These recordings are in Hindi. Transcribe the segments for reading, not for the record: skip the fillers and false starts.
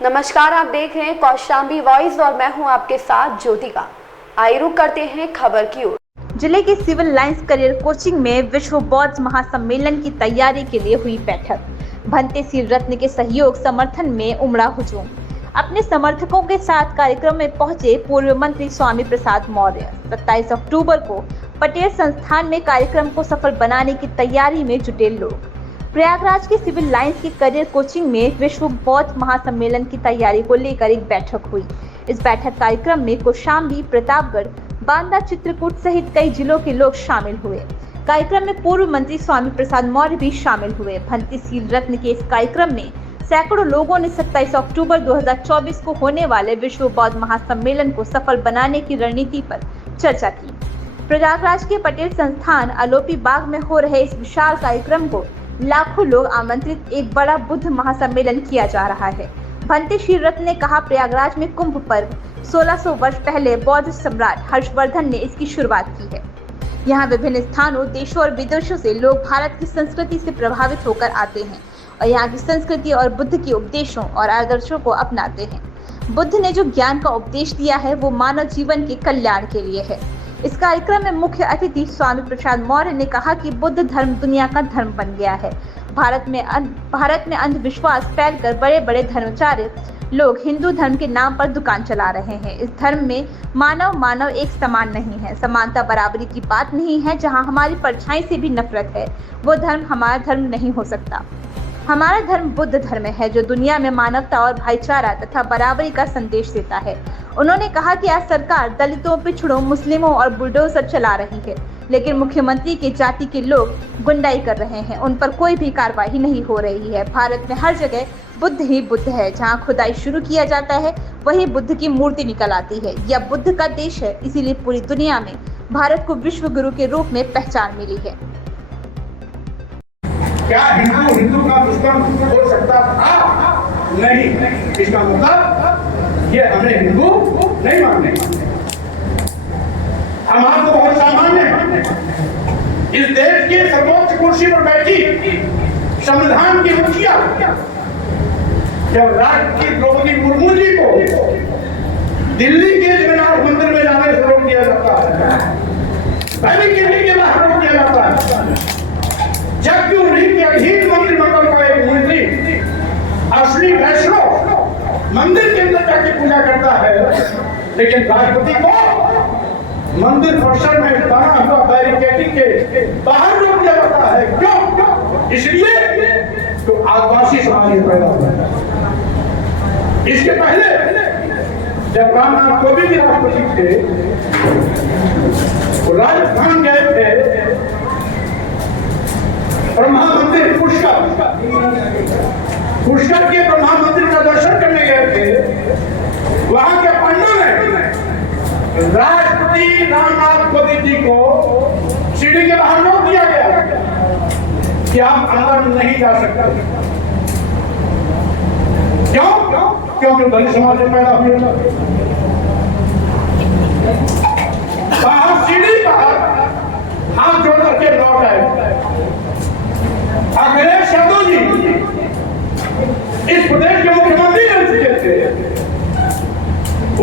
नमस्कार, आप देख रहे हैं कौशाम्बी वॉइस और मैं हूं आपके साथ ज्योतिका। आइए रुक करते हैं खबर की ओर। जिले के सिविल लाइंस करियर कोचिंग में विश्व बौद्ध महासम्मेलन की तैयारी के लिए हुई बैठक। भंते सिंह रत्न के सहयोग समर्थन में उमड़ा हुजूम। अपने समर्थकों के साथ कार्यक्रम में पहुंचे पूर्व मंत्री स्वामी प्रसाद मौर्य। 27 अक्टूबर को पटेल संस्थान में कार्यक्रम को सफल बनाने की तैयारी में जुटे लोग। प्रयागराज के सिविल लाइंस के करियर कोचिंग में विश्व बौद्ध महासम्मेलन की तैयारी को लेकर एक बैठक हुई। इस बैठक कार्यक्रम में कौशाम्बी, प्रतापगढ़, बांदा, चित्रकूट सहित कई जिलों के लोग शामिल हुए। कार्यक्रम में पूर्व मंत्री स्वामी प्रसाद मौर्य भी शामिल हुए। भंते सिंह रत्न के इस कार्यक्रम में सैकड़ों लोगों ने 27 अक्टूबर 2024 को होने वाले विश्व बौद्ध महासम्मेलन को सफल बनाने की रणनीति पर चर्चा की। प्रयागराज के पटेल संस्थान आलोपी बाग में हो रहे इस विशाल कार्यक्रम को लाखों लोग आमंत्रित एक बड़ा बुद्ध महासम्मेलन किया जा रहा है। भंते सिंह रत्न ने कहा, प्रयागराज में कुंभ पर्व 1600 वर्ष पहले बौद्ध सम्राट हर्षवर्धन ने इसकी शुरुआत की है। यहाँ विभिन्न स्थानों, देशों और विदेशों से लोग भारत की संस्कृति से प्रभावित होकर आते हैं और यहाँ की संस्कृति और बुद्ध के उपदेशों और आदर्शों को अपनाते हैं। बुद्ध ने जो ज्ञान का उपदेश दिया है वो मानव जीवन के कल्याण के लिए है। इस कार्यक्रम में मुख्य अतिथि स्वामी प्रसाद मौर्य ने कहा कि बुद्ध धर्म दुनिया का धर्म बन गया है। भारत में अंधविश्वास फैलकर बड़े बड़े धर्माचार्य लोग हिंदू धर्म के नाम पर दुकान चला रहे हैं। इस धर्म में मानव एक समान नहीं है, समानता बराबरी की बात नहीं है। जहां हमारी परछाई से भी नफरत है, वो धर्म हमारा धर्म नहीं हो सकता। हमारा धर्म बुद्ध धर्म है जो दुनिया में मानवता और भाईचारा तथा बराबरी का संदेश देता है। उन्होंने कहा कि आज सरकार दलितों, पिछड़ों, मुस्लिमों और बुलडोजर चला रही है, लेकिन मुख्यमंत्री के जाति के लोग गुंडाई कर रहे हैं। उन पर कोई भी कार्रवाई नहीं हो रही है। भारत में हर जगह बुद्ध ही बुद्ध है। जहाँ खुदाई शुरू किया जाता है वही बुद्ध की मूर्ति निकल आती है। यह बुद्ध का देश है, इसीलिए पूरी दुनिया में भारत को विश्व गुरु के रूप में पहचान मिली है। क्या हिंदू का दुश्मन हो सकता था? नहीं। इसका मतलब ये हमें हिंदू नहीं मानने। हम आपको बहुत सामान्य हैं। इस देश के सर्वोच्च कुर्सी पर बैठी संविधान की मुखिया जब राष्ट्रपति द्रौपदी मुर्मू जी को दिल्ली के जगन्नाथ मंदिर में जाने से रोक दिया जाता है, पहले दिल्ली के बाहर रोक दिया जाता है, जबकि उन्हीं के अधीन मंत्रिमंडल का एक मंत्री असली वैष्णव मंदिर के अंदर जाके पूजा करता है, लेकिन राष्ट्रपति को मंदिर परिसर में बना हुआ बैरिकेडिंग के बाहर रोक दिया जाता है। क्यों? इसलिए तो आदिवासी समाज पैदा हुआ है। इसके पहले जब रामनाथ कोविंद राष्ट्रपति थे, वो राजस्थान गए थे, ब्रह्मा मंदिर पुष्कर के ब्रह्मा मंदिर का दर्शन करने गए थे। वहां के पंडों ने राष्ट्रपति रामनाथ कोविंद जी को सीढ़ी के बाहर रोक दिया गया कि आप अंदर नहीं जा सकते। क्यों? क्योंकि दलित समाज में पैदा हुए। बाहर सीढ़ी पर हाथ जोड़ करके लौट आए। अखिलेश यादव जी इस प्रदेश के मुख्यमंत्री रह चुके थे,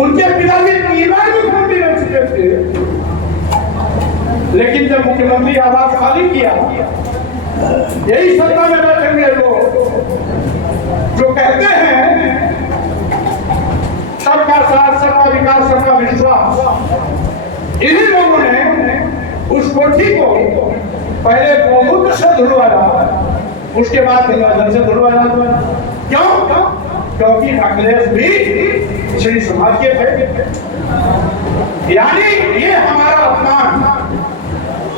उनके पिताजी 3 बार मुख्यमंत्री रह चुके थे, लेकिन जब मुख्यमंत्री आवास खाली किया, यही सत्ता में बैठे हुए लोग जो कहते हैं सबका साथ, सबका विकास, सबका विश्वास, इन्हीं लोगों ने उस कोठी को पहले गोमूत्र से धुलवाया, उसके बाद गंगाजल से धुलवाया। क्यों? क्योंकि अखिलेश भी पिछड़ी समाज के थे। यानी ये हमारा अपमान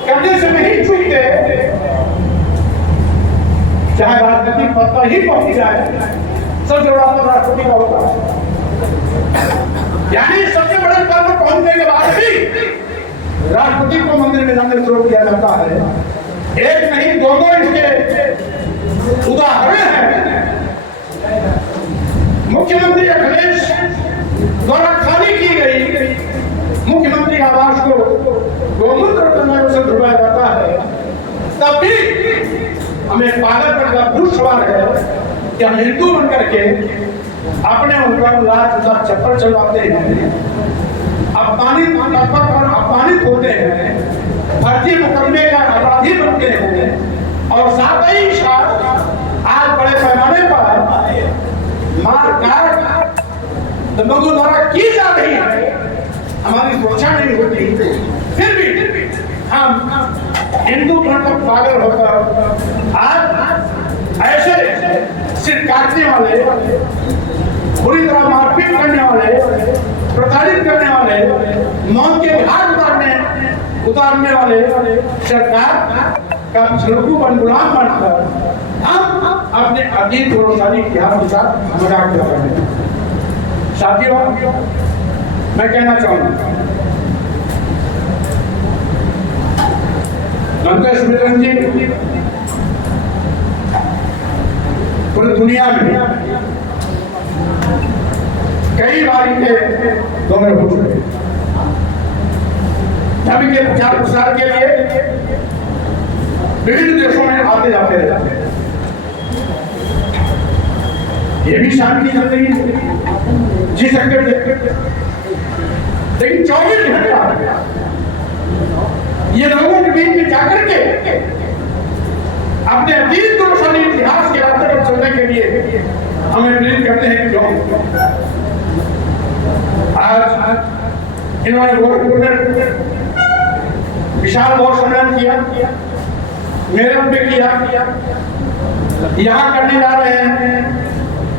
करने से नहीं चूकते, चाहे राजनीतिक पद पर ही पहुंच जाए, सबसे बड़ा पद राष्ट्रपति का होगा। यानी सबसे बड़े पद पर पहुंचने के बाद भी राष्ट्रपति को मंदिर में जाने से रोक दिया जाता है। एक नहीं, 2 इसके उदाहरण हैं। मुख्यमंत्री अखिलेश द्वारा खाली की गई मुख्यमंत्री आवास को गोमूत्र से धुलवाया जाता है, तब भी हमें पागल करने का भूत सवाल है कि हम हिंदू बनकर के अपने ऊपर लाख चप्पल चलवाते हैं, अपमानित होते हैं, फर्जी मुकदमे का अपराधी बनते हैं और साथ ही साथ आज बड़े पैमाने पर मार काट दबंगों द्वारा की जा रही है, हमारी सुरक्षा नहीं होती। फिर भी हम हिंदू पर पागल होकर आज ऐसे सिर काटने वाले, बुरी तरह मारपीट करने वाले, प्रताड़ित करने वाले, मौत के घाट उतारने वाले सरकार का झलकू बन गुलाम बनकर हम अपने अतीत गौरवशाली इतिहास के साथ मजाक कर रहे हैं। साथियों, मैं कहना चाहूंगा स्मृति जी पूरी दुनिया में कई बार के दौरे हो चुके, धर्म के प्रचार प्रसार के लिए विभिन्न देशों में आते जाते रहते हैं। ये भी शांति जिंदगी जी सकते थे, लेकिन 24 घंटा ये लोगों के बीच में जाकर के अपने अतीत गौरवशाली इतिहास के रास्ते पर चलने के लिए हमें प्रेरित करते हैं। क्यों आज इन्होंने गोरखपुर में विशाल मौत सम्मेलन किया, मेरठ में किया, यहाँ करने जा रहे हैं,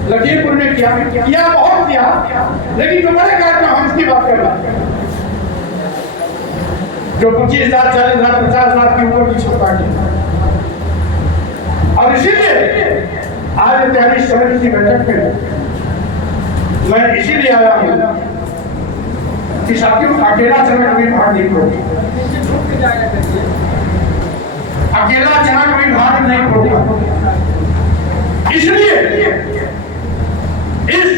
लखीमपुर में किया बहुत किया, लेकिन जो बड़े कार्यक्रम हम इसकी बात कर रहे हैं जो 25,000, 40,000, 50,000 के ऊपर की क्षमता की, और इसीलिए आज 43 समिति की बैठक में मैं इसीलिए आया हूँ कि साथियों अकेला चना कभी भाग नहीं पड़ेगा, अकेला चना कभी भाग नहीं पड़ेगा। इसलिए इस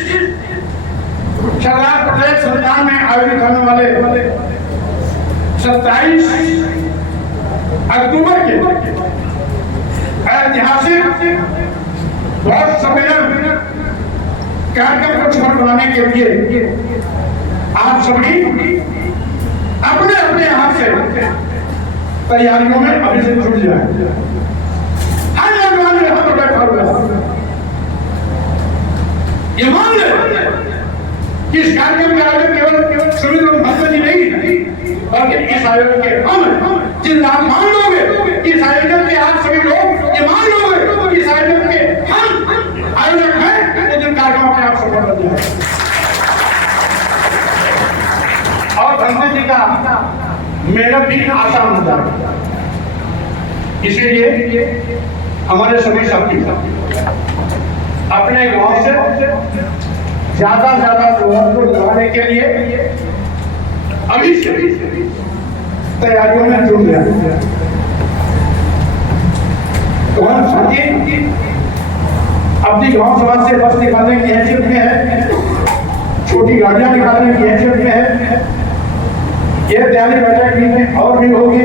सरदार पटेल संस्थान में आयोजित होने वाले 27 अक्टूबर के ऐतिहासिक बौद्ध सम्मेलन कार्यक्रम को सफल बनाने के लिए आप सभी अपने अपने हाथ से तैयारियों में अभी से जुट जाए। हर नौजवान यहाँ पर बैठा हुआ ये मान ले कि इस कार्यक्रम के आयोजन केवल सुमित भक्त जी नहीं, बल्कि इस आयोजन के हम जिन आप मान लोगे कि इस आयोजन के आप सभी लोग ये मान लोगे कि इस आयोजन के हम आयोजक हैं, तो जिन कार्यक्रम अपने आप सफल बन जाए। और धनतेरस जी का मेहनत भी आसान हो जाए, इसीलिए हमारे सभी साथी अपने गांव से ज्यादा लोगों को लगाने के लिए अभी से तैयारियों में जुट गया। तो हम साथी अपनी गांव समाज से बस निकालने की हैसियत में है, छोटी गाड़ियां निकालने की हैसियत में है। ये तैयारी बैठक में और भी होगी,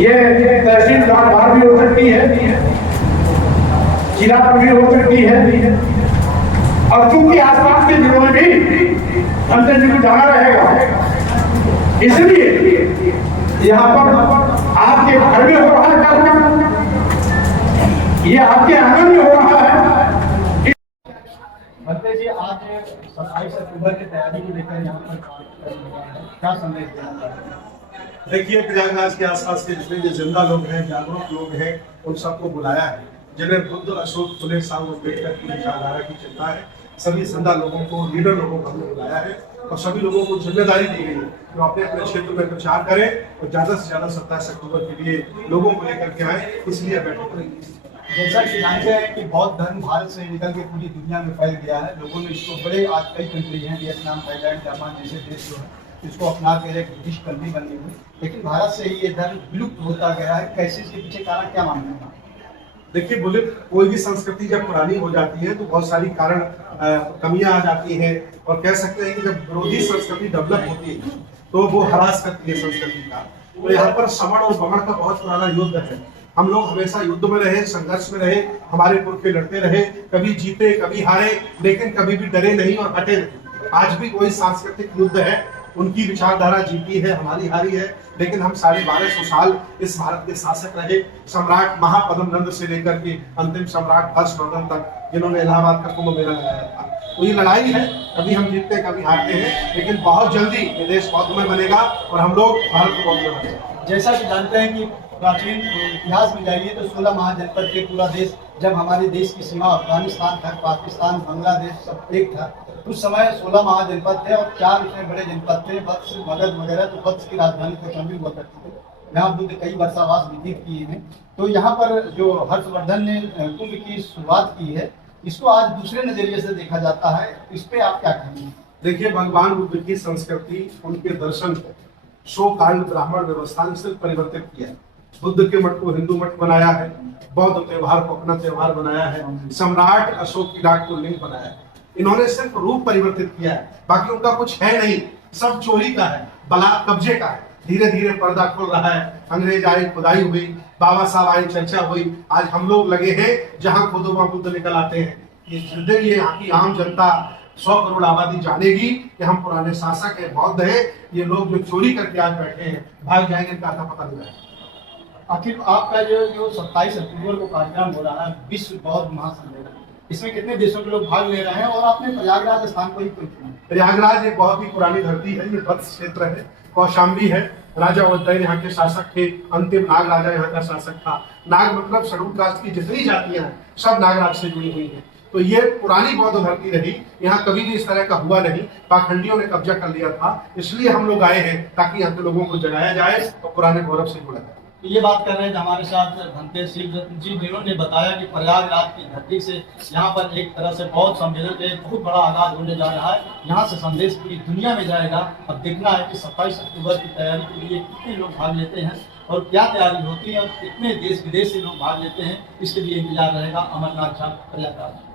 ये तहसील बाहर भी हो सकती है, जिला पर भी हो सकती है, और चूंकि आसपास के जिलों में भी हमसे जी को जाना रहेगा, इसलिए यहाँ पर आपके घर में हो रहा है कार्यक्रम, ये आपके आंगन में हो रहा है। भट्टे जी, आज 27 अक्टूबर की तैयारी को लेकर यहाँ पर क्या संदेश देना चाहते हैं? देखिए, प्रयागराज के आसपास के जितने जो जिंदा लोग हैं, जागरूक लोग हैं, उन सबको बुलाया है, जिन्हें बुद्ध, अशोक, फुले, साहब अम्बेडकर की विचारधारा की चिंता है। सभी जिंदा लोगों को, लीडर लोगों को हमने बुलाया है और सभी लोगों को जिम्मेदारी दी गई है कि अपने अपने क्षेत्र में प्रचार करें और ज्यादा से ज्यादा 27 अक्टूबर के लिए लोगों को लेकर के आए, इसलिए बैठक करेंगे। जैसा कि जानते हैं कि बौद्ध धर्म भारत से निकल के पूरी दुनिया में फैल गया है, लोगों ने इसको बड़े, आज कई कंट्री हैं, वियतनाम, थाईलैंड, जापान जैसे देश जो है इसको अपना कर एक बुद्धिस्ट कंट्री बनी हुई, लेकिन भारत से ही ये धर्म विलुप्त होता गया है। कैसे, इसके पीछे कारण क्या मानना है? देखिए, बोले कोई भी संस्कृति जब पुरानी हो जाती है तो बहुत सारी कारण कमियां आ जाती हैं, और कह सकते हैं कि जब विरोधी संस्कृति डेवलप होती है तो वो ह्रास करती है संस्कृति का। तो यहाँ पर श्रवण और बमण का बहुत पुराना युद्ध है, हम लोग हमेशा युद्ध में रहे, संघर्ष में रहे, हमारे पुरखे लड़ते रहे, कभी जीते कभी हारे, लेकिन कभी भी डरे नहीं और हटे नहीं। आज भी वही सांस्कृतिक युद्ध है, उनकी विचारधारा जीती है, हमारी हारी है, लेकिन हम 1250 साल इस भारत के शासक रहे। सम्राट महापद्म नंद से लेकर के अंतिम सम्राट हर्षवर्धन तक, जिन्होंने इलाहाबाद का कुंभ मेला लगाया था। तो ये लड़ाई है, कभी हम जीतते हैं कभी हारते हैं, लेकिन बहुत जल्दी ये देश बौद्धमय बनेगा और हम लोग भारत को बौद्धमय बनेगा। जैसा कि जानते हैं कि प्राचीन इतिहास में जाइए तो 16 महाजनपद के पूरा देश, जब हमारे देश की सीमा अफगानिस्तान तक, पाकिस्तान, बांग्लादेश सब एक था, उस समय 16 महाजनपद थे और 4 इसमें बड़े जनपद थे, वत्स, मगध वगैरह। तो वत्स की राजधानी कौशाम्बी हुआ करती थी, यहाँ बुद्ध कई वर्षावास व्यतीत किए हैं। तो यहाँ पर जो हर्षवर्धन ने कुंभ की शुरुआत की है, इसको आज दूसरे नजरिए से देखा जाता है, इस पे आप क्या कहेंगे? देखिए, भगवान बुद्ध की संस्कृति, उनके दर्शन को शो कांड ब्राह्मण व्यवस्था ने सिर्फ परिवर्तित किया है। बुद्ध के मठ को हिंदू मठ बनाया है, बौद्ध त्योहार को अपना त्योहार बनाया है, सम्राट अशोक की डाक को लिंग बनाया है। इन्होंने सिर्फ रूप परिवर्तित किया है, बाकी उनका कुछ है नहीं, सब चोरी का है, बलात् कब्जे का है। धीरे धीरे पर्दा खुल रहा है, अंग्रेज आए, खुदाई हुई, बाबा साहब आए, चर्चा हुई, आज हम लोग लगे हैं जहां खुद वहां बुद्ध निकल आते हैं। ये यहाँ की आम जनता 100 करोड़ आबादी जानेगी कि हम पुराने शासक हैं, बौद्ध हैं। ये लोग जो चोरी करके आज बैठे हैं भाग जाएंगे, इनका आता पता नहीं जाएगा। आखिर आपका जो 27 अक्टूबर को कार्यक्रम हो रहा है, विश्व बौद्ध महासम्मेलन, इसमें कितने देशों के लोग भाग ले रहे हैं और आपने प्रयागराज स्थान को ही क्यों चुना? प्रयागराज एक बहुत ही पुरानी धरती है, ये वत्स क्षेत्र है, कौशाम्बी है। राजा उदयन यहाँ के शासक थे, अंतिम नाग राजा यहाँ का शासक था। नाग मतलब शेड्यूल कास्ट की जितनी जातियां हैं सब नागराज से जुड़ी हुई हैं। तो ये पुरानी बौद्ध धरती रही, यहाँ कभी भी इस तरह का हुआ नहीं, पाखंडियों ने कब्जा कर लिया था। इसलिए हम लोग आए हैं ताकि यहाँ के लोगों को जगाया जाए और पुराने गौरव से जुड़ा जाए। ये बात कर रहे हैं हमारे साथ भंते शिवरत्न जी, जिन्होंने बताया कि प्रयागराज की धरती से यहाँ पर एक तरह से बौद्ध सम्मेलन का एक बहुत बड़ा आगाज होने जा रहा है। यहाँ से संदेश पूरी दुनिया में जाएगा। अब देखना है कि 27 अक्टूबर की तैयारी के लिए कितने लोग भाग लेते हैं और क्या तैयारी होती है और कितने देश विदेश से लोग भाग लेते हैं, इसके लिए इंतजार रहेगा। अमरनाथ झा, प्रयागराज।